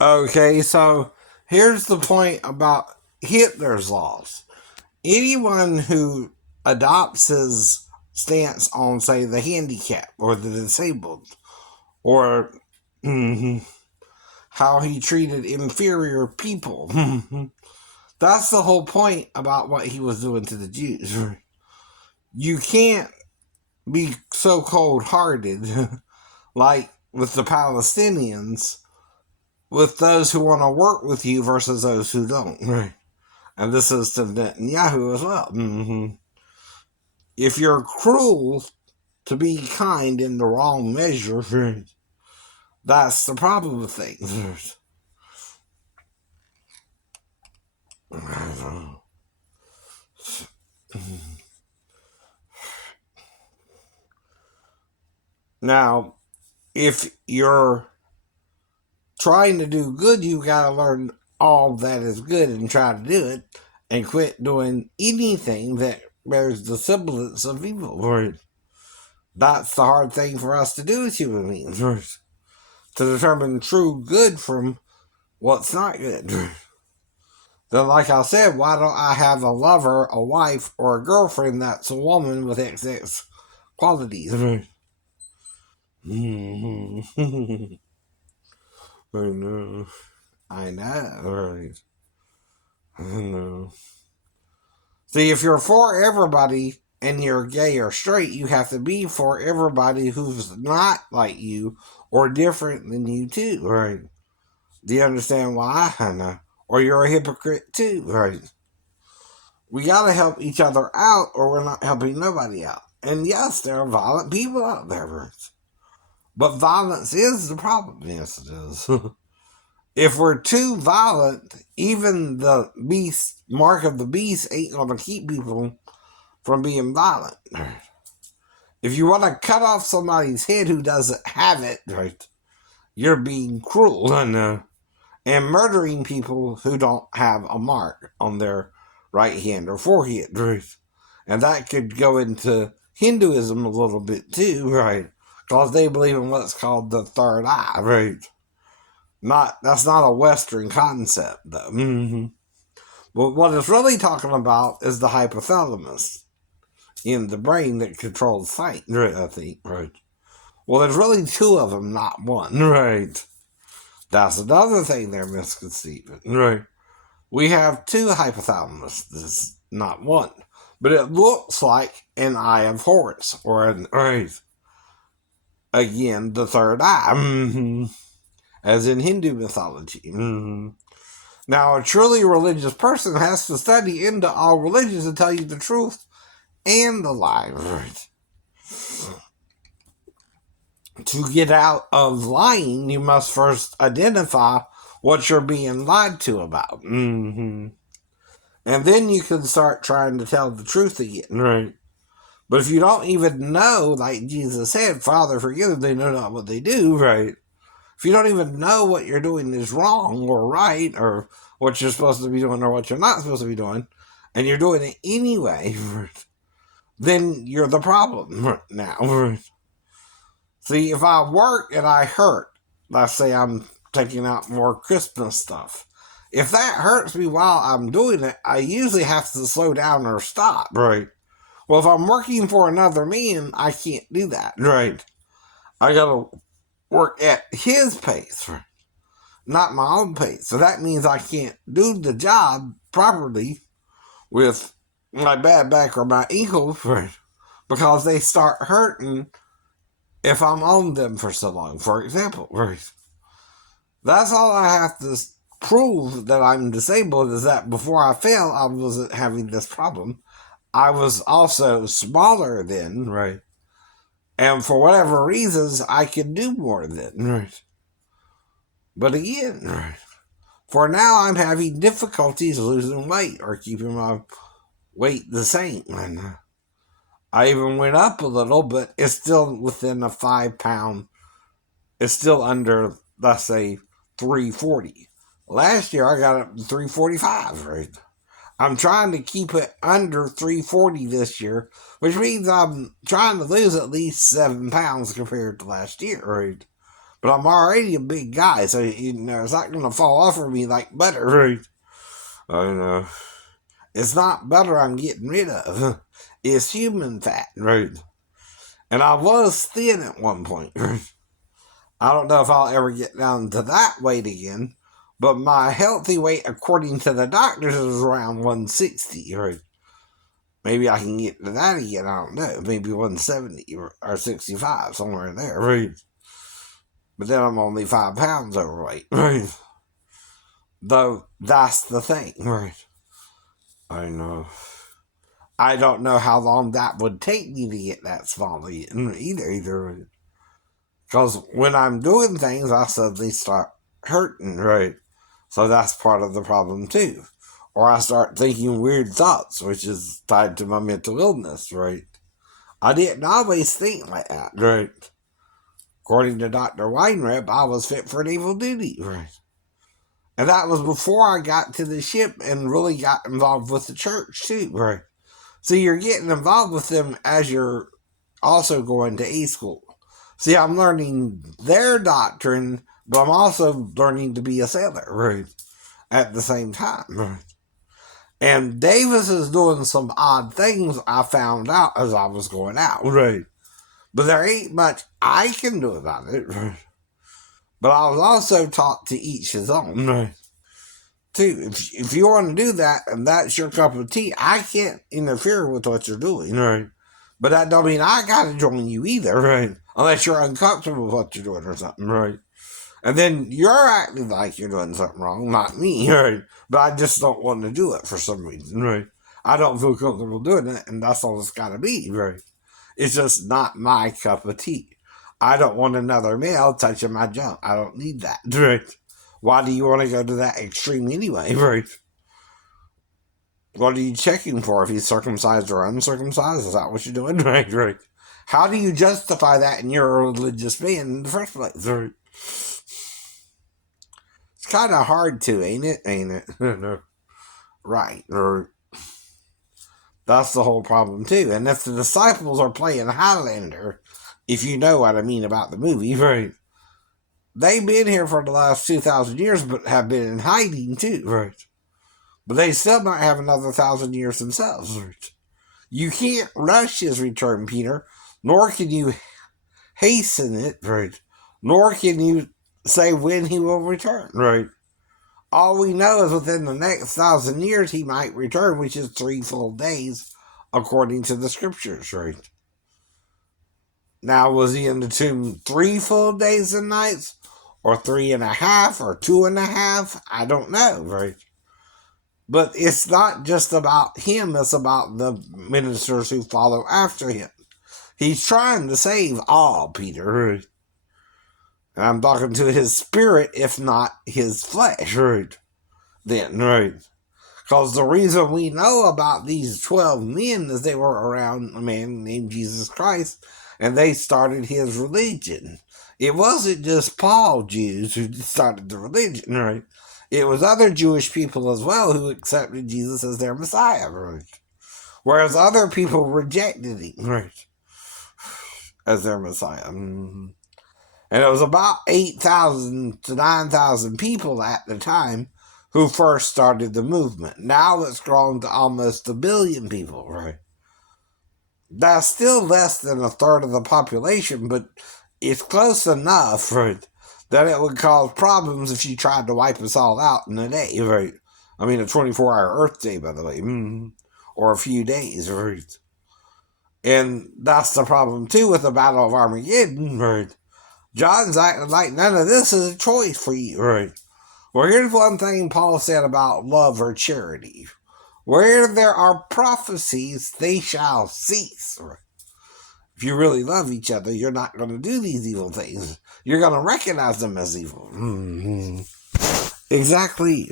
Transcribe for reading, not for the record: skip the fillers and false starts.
Okay, so here's the point about Hitler's laws. Anyone who adopts his stance on, say, the handicapped or the disabled, or how he treated inferior people, that's the whole point about what he was doing to the Jews. You can't be so cold hearted like with the Palestinians, with those who want to work with you versus those who don't. Right. And this is to Netanyahu as well. If you're cruel to be kind in the wrong measure, that's the problem with things. Now, if you're trying to do good, you gotta learn all that is good and try to do it, and quit doing anything that bears the semblance of evil. Right? That's the hard thing for us to do as human beings, right? To determine true good from what's not good. Then, like I said, why don't I have a lover, a wife, or a girlfriend that's a woman with XX qualities? I know. I know, right? I know. See, if you're for everybody and you're gay or straight, you have to be for everybody who's not like you or different than you too, right? Do you understand why? I know. Or you're a hypocrite too, right? We gotta help each other out or we're not helping nobody out. And yes, there are violent people out there, right? But violence is the problem. Yes, it is. If we're too violent, even the beast, mark of the beast, ain't gonna keep people from being violent. If you want to cut off somebody's head who doesn't have it, right, you're being cruel and murdering people who don't have a mark on their right hand or forehead, right? And that could go into Hinduism a little bit too, right? Because they believe in what's called the third eye, right? Not That's not a Western concept, though. But what it's really talking about is the hypothalamus in the brain that controls sight, right? I think, right? Well, there's really two of them, not one, right? That's another thing they're misconceiving, right? We have two hypothalamuses, not one. But it looks like an eye of Horus, or an, right, again, the third eye, as in Hindu mythology. Now, a truly religious person has to study into all religions to tell you the truth and the lie, right? To get out of lying, you must first identify what you're being lied to about. And then you can start trying to tell the truth again, right? But if you don't even know, like Jesus said, Father, forgive them, they know not what they do, right? If you don't even know what you're doing is wrong or right, or what you're supposed to be doing or what you're not supposed to be doing, and you're doing it anyway, then you're the problem now. See, if I work and I hurt, let's say I'm taking out more Christmas stuff, if that hurts me while I'm doing it, I usually have to slow down or stop, right? Well, if I'm working for another man, I can't do that, right? I gotta work at his pace, right? Not my own pace. So that means I can't do the job properly with my bad back or my ankles, right? Because they start hurting if I'm on them for so long, for example, right? That's all I have to prove that I'm disabled is that before I fell, I wasn't having this problem. I was also smaller then, right? And for whatever reasons, I could do more then, right? But again, right? For now, I'm having difficulties losing weight or keeping my weight the same. And I even went up a little, but it's still within a 5 pound. It's still under, let's say, 340. Last year, I got up to 345, right? I'm trying to keep it under 340 this year, which means I'm trying to lose at least 7 pounds compared to last year, right? But I'm already a big guy, so it's not going to fall off of me like butter, right? I know. It's not butter I'm getting rid of. It's human fat, right? And I was thin at one point, right? I don't know if I'll ever get down to that weight again, but my healthy weight, according to the doctors, is around 160, right? Maybe I can get to that again, I don't know. Maybe 170 or 65, somewhere in there, right? But then I'm only 5 pounds overweight, right? Though, that's the thing, right? I know. I don't know how long that would take me to get that small either. Because when I'm doing things, I suddenly start hurting, right? So that's part of the problem too. Or I start thinking weird thoughts, which is tied to my mental illness, right? I didn't always think like that, right? According to Dr. Weinreb, I was fit for naval duty, right? And that was before I got to the ship and really got involved with the church too, right? So you're getting involved with them as you're also going to A school. See, I'm learning their doctrine, but I'm also learning to be a sailor, right? At the same time, right? And Davis is doing some odd things I found out as I was going out, right? But there ain't much I can do about it, right? But I was also taught to each his own, right? Too, if you want to do that and that's your cup of tea, I can't interfere with what you're doing, right? But that don't mean I gotta join you either, right? Unless you're uncomfortable with what you're doing or something, right? And then you're acting like you're doing something wrong, not me, right? But I just don't want to do it for some reason, right? I don't feel comfortable doing it, and that's all it's gotta be, right? It's just not my cup of tea. I don't want another male touching my junk. I don't need that, right? Why do you want to go to that extreme anyway, right? What are you checking for? If he's circumcised or uncircumcised? Is that what you're doing? Right. How do you justify that in your religious being in the first place? Right. It's kind of hard to, ain't it? No. Right. That's the whole problem, too. And if the disciples are playing Highlander, if you know what I mean about the movie, right? They've been here for the last 2,000 years, but have been in hiding, too, right? But they still might have another 1,000 years themselves. You can't rush his return, Peter, nor can you hasten it, right? Nor can you say when he will return, right? All we know is within the next 1,000 years he might return, which is 3 full days, according to the scriptures, right? Now, was he in the tomb 3 full days and nights, or 3.5, or 2.5? I don't know, right? But it's not just about him, it's about the ministers who follow after him. He's trying to save all, Peter. And I'm talking to his spirit, if not his flesh. Then, right? Because the reason we know about these 12 men is they were around a man named Jesus Christ, and they started his religion. It wasn't just Paul Jews who started the religion, right? It was other Jewish people as well who accepted Jesus as their Messiah, right? Whereas other people rejected him, right? As their Messiah. And it was about 8,000 to 9,000 people at the time who first started the movement. Now it's grown to almost 1 billion people, right? That's still less than a third of the population, but it's close enough, right, that it would cause problems if you tried to wipe us all out in a day, right? I mean, a 24-hour Earth day, by the way, or a few days, right? And that's the problem, too, with the Battle of Armageddon, right? John's acting like none of this is a choice for you, right? Well, here's one thing Paul said about love or charity. Where there are prophecies, they shall cease, right? If you really love each other, you're not going to do these evil things. You're going to recognize them as evil. Exactly.